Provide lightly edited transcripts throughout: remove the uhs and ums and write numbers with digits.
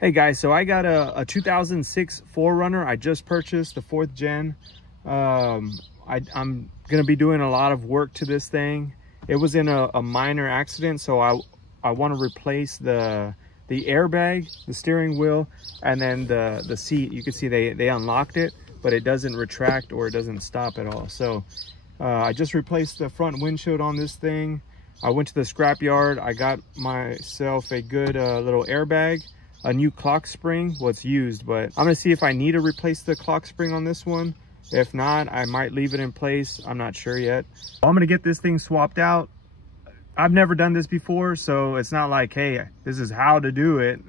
Hey guys, so I got a 2006 4Runner. I just purchased the 4th gen. I'm gonna be doing a lot of work to this thing. It was in a minor accident, so I want to replace the airbag, the steering wheel, and then the seat. You can see they unlocked it, but it doesn't retract or it doesn't stop at all. So I just replaced the front windshield on this thing. I went to the scrap yard. I got myself a good little airbag, a new clock spring, what's used, but I'm gonna see if I need to replace the clock spring on this one. If not, I might leave it in place. I'm not sure yet. I'm gonna get this thing swapped out. I've never done this before, so it's not like, hey, this is how to do it.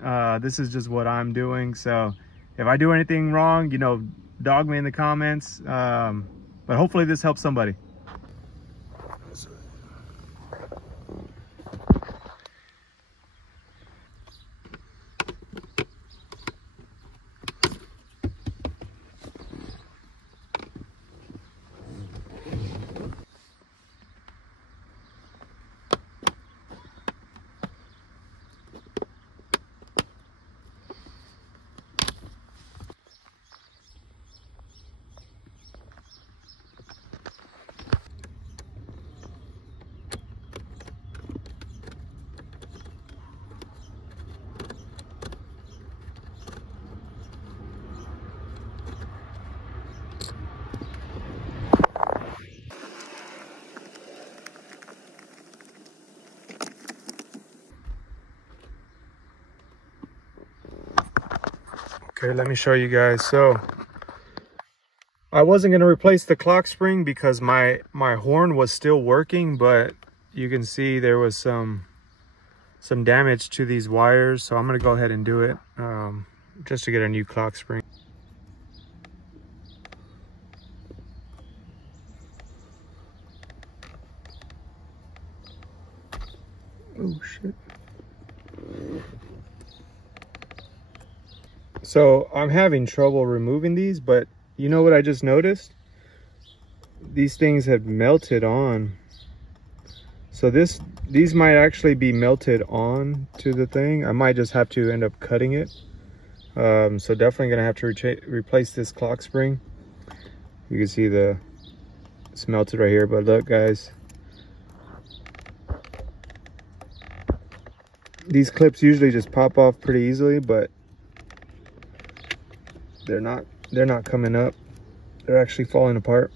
This is just what I'm doing. So if I do anything wrong, you know, dog me in the comments. But hopefully this helps somebody. Okay, let me show you guys. So I wasn't going to replace the clock spring because my horn was still working, but you can see there was some damage to these wires. So I'm going to go ahead and do it just to get a new clock spring. Oh shit. So I'm having trouble removing these, but you know what I just noticed? These things have melted on. So these might actually be melted on to the thing. I might just have to end up cutting it. So definitely gonna have to replace this clock spring. You can see it's melted right here, but look guys. These clips usually just pop off pretty easily, but they're not coming up. They're actually falling apart.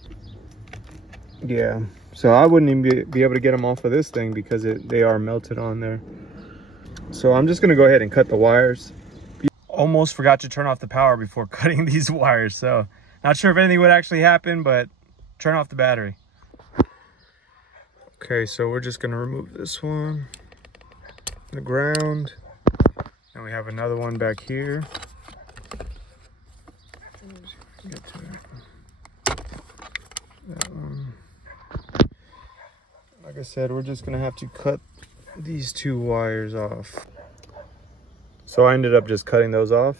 Yeah, so I wouldn't even be able to get them off of this thing because they are melted on there. So I'm just gonna go ahead and cut the wires. Almost forgot to turn off the power before cutting these wires, so not sure if anything would actually happen, but turn off the battery. Okay, so we're just gonna remove this one, the ground, and we have another one back here. Get to that one. Like I said, we're just gonna have to cut these two wires off. So I ended up just cutting those off.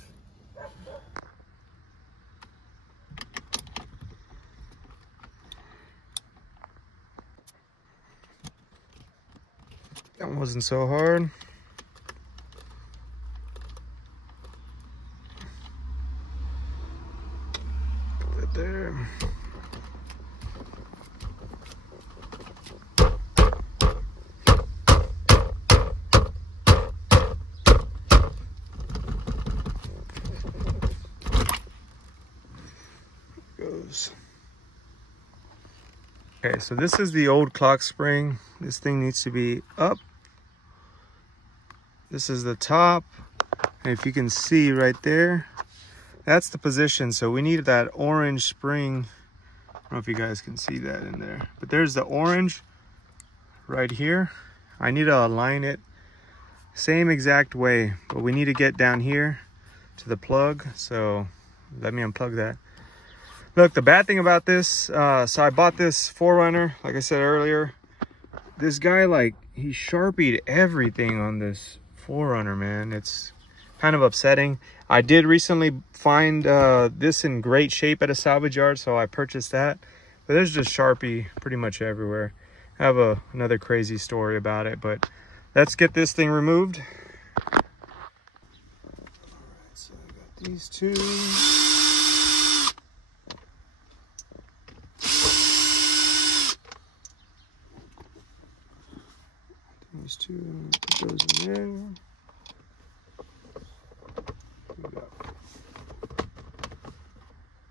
That one wasn't so hard. There. Goes. Okay, so this is the old clock spring. This thing needs to be up. This is the top, and if you can see right there, that's the position. So we need that orange spring. I don't know if you guys can see that in there, but there's the orange right here. I need to align it same exact way, but we need to get down here to the plug. So let me unplug that. Look, the bad thing about this, so I bought this 4Runner, like I said earlier. This guy, like, he Sharpied everything on this 4Runner, man. It's kind of upsetting. I did recently find this in great shape at a salvage yard, so I purchased that. But there's just Sharpie pretty much everywhere. I have another crazy story about it, but let's get this thing removed. these two. These two, put those in there.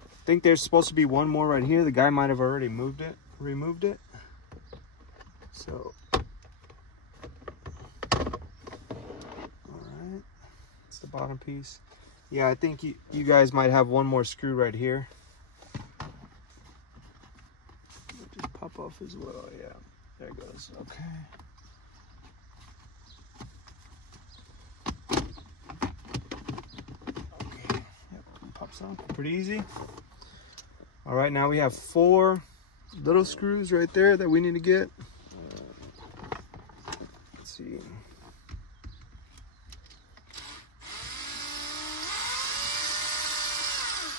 I think there's supposed to be one more right here. The guy might have already removed it. So, all right, it's the bottom piece. Yeah, I think you guys might have one more screw right here. Just pop off as well. Yeah, there it goes. Okay. Pretty easy. All right, now we have 4 little screws right there that we need to get. Let's see.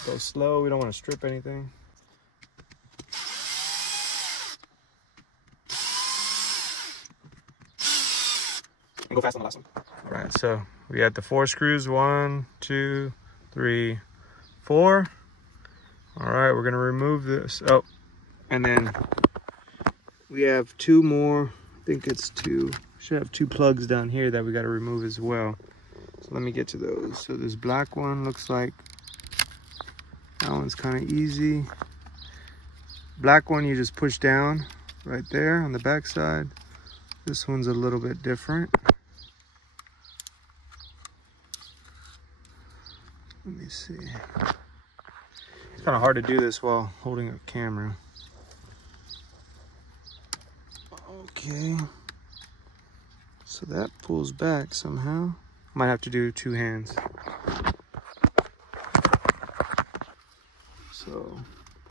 Go slow, we don't want to strip anything. And go fast on the last one. All right, so we had the 4 screws, 1, 2, 3, 4. All right, we're gonna remove this. Oh, and then we have 2 more. I think it's 2. Should have 2 plugs down here that we got to remove as well. So let me get to those. So this black one looks like that one's kind of easy. Black one you just push down right there on the back side. This one's a little bit different. Let me see. It's kind of hard to do this while holding a camera. Okay. So that pulls back somehow. Might have to do 2 hands. So,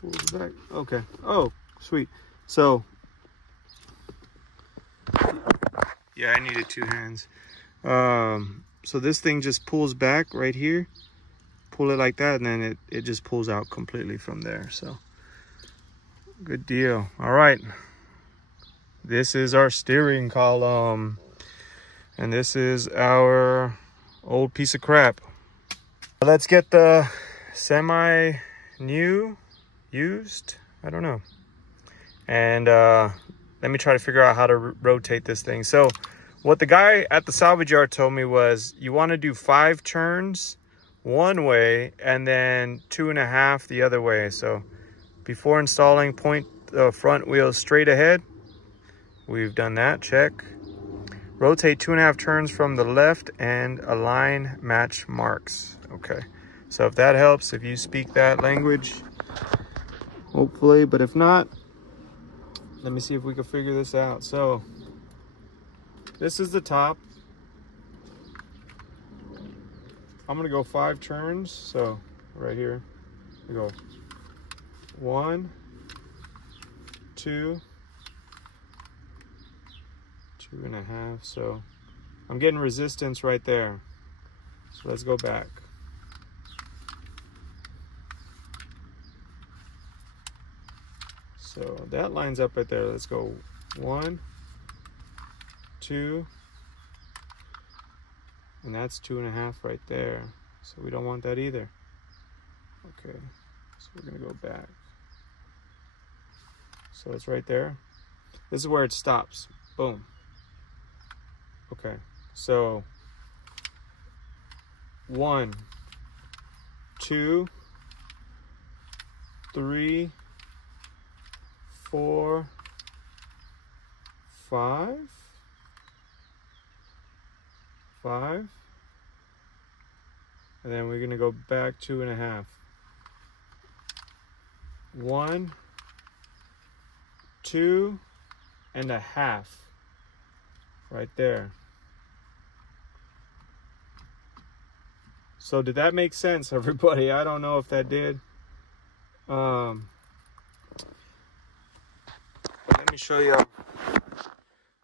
pulls back. Okay. Oh, sweet. So, yeah, I needed 2 hands. So this thing just pulls back right here. Pull it like that, and then it just pulls out completely from there. So good deal. All right, this is our steering column, and this is our old piece of crap. Let's get the semi new used, I don't know, and let me try to figure out how to rotate this thing. So what the guy at the salvage yard told me was you want to do 5 turns one way and then 2.5 the other way. So before installing, point the front wheel straight ahead. We've done that, check. Rotate 2.5 turns from the left and align match marks. Okay, so if that helps, if you speak that language, hopefully, but if not, let me see if we can figure this out. So this is the top. I'm gonna go 5 turns. So right here, we go 1, 2, 2.5. So I'm getting resistance right there. So let's go back. So that lines up right there. Let's go 1, 2, and that's 2.5 right there. So we don't want that either. Okay, so we're gonna go back. So it's right there. This is where it stops. Boom. Okay, so 1, 2, 3, 4, 5, 5, and then we're gonna go back 2.5. 1, 2.5 right there. So did that make sense, everybody? I don't know if that did. Let me show you.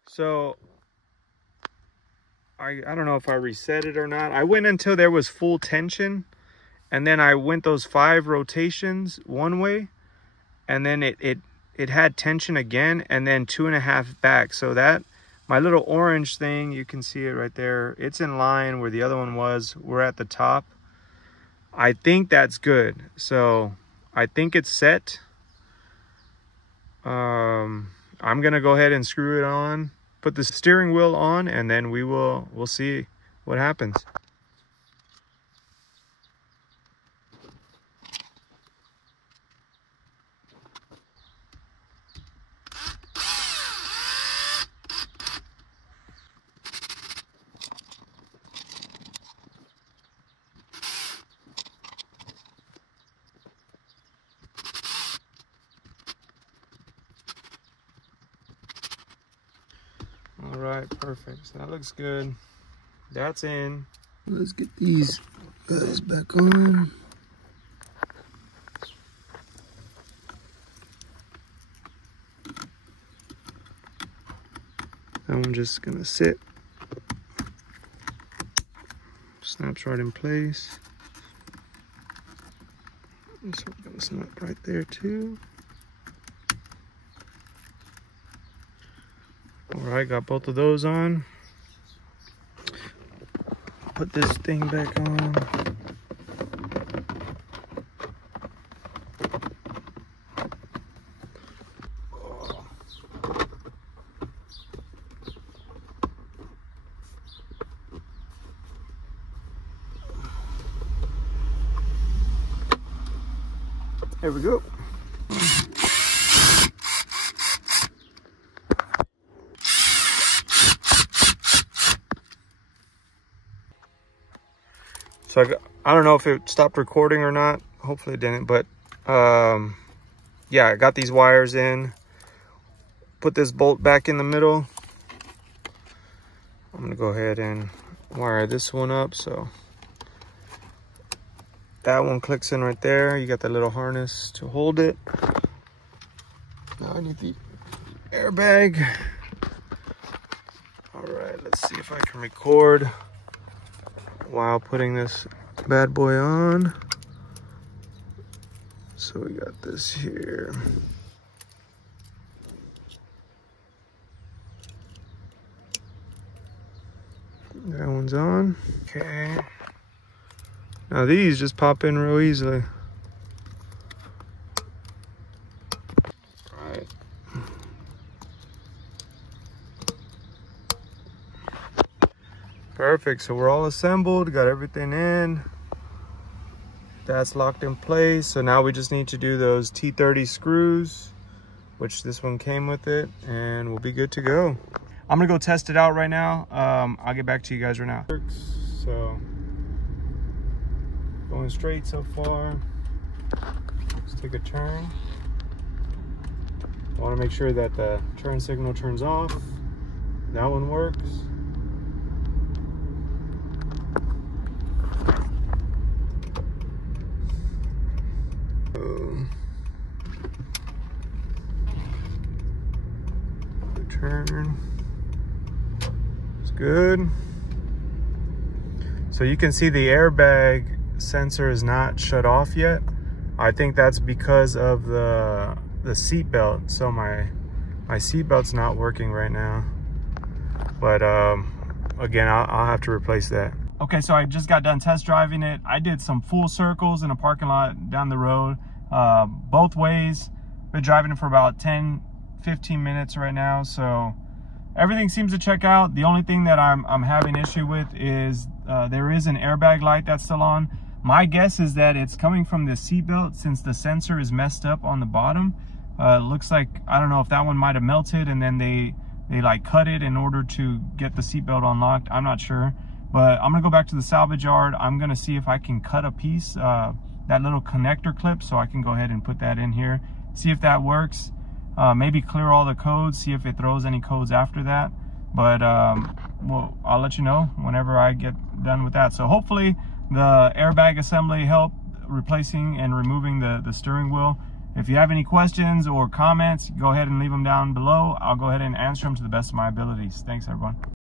So I don't know if I reset it or not. I went until there was full tension, and then I went those 5 rotations one way, and then it had tension again, and then 2.5 back. So that my little orange thing, you can see it right there. It's in line where the other one was. We're at the top. I think that's good. So I think it's set. I'm gonna go ahead and screw it on, put the steering wheel on, and then we'll see what happens. All right, perfect. So that looks good. That's in. Let's get these guys back on. That one's just gonna sit. Snaps right in place. This one's gonna snap right there too. All right, got both of those on. Put this thing back on. There we go. So I don't know if it stopped recording or not. Hopefully it didn't, but yeah, I got these wires in. Put this bolt back in the middle. I'm gonna go ahead and wire this one up. So that one clicks in right there. You got the little harness to hold it. Now I need the airbag. All right, let's see if I can record while putting this bad boy on. So we got this here. That one's on. Okay. Now these just pop in real easily. Right. Perfect, so we're all assembled, got everything in. That's locked in place. So now we just need to do those T30 screws, which this one came with it, and we'll be good to go. I'm gonna go test it out right now. I'll get back to you guys right now. So going straight so far. Let's take a turn. I want to make sure that the turn signal turns off. That one works. Turn. It's good. So you can see the airbag sensor is not shut off yet. I think that's because of the seat belt. So my seat belt's not working right now. But again, I'll have to replace that. Okay, so I just got done test driving it. I did some full circles in a parking lot down the road, both ways. Been driving it for about 10-15 minutes right now, so everything seems to check out. The only thing that I'm having issue with is there is an airbag light that's still on. My guess is that it's coming from the seatbelt, since the sensor is messed up on the bottom. It looks like, I don't know if that one might have melted and then they like cut it in order to get the seatbelt unlocked. I'm not sure, but I'm gonna go back to the salvage yard. I'm gonna see if I can cut a piece, that little connector clip, so I can go ahead and put that in here, see if that works. Maybe clear all the codes, see if it throws any codes after that. But well, I'll let you know whenever I get done with that. So hopefully the airbag assembly helped replacing and removing the steering wheel. If you have any questions or comments, go ahead and leave them down below. I'll go ahead and answer them to the best of my abilities. Thanks, everyone.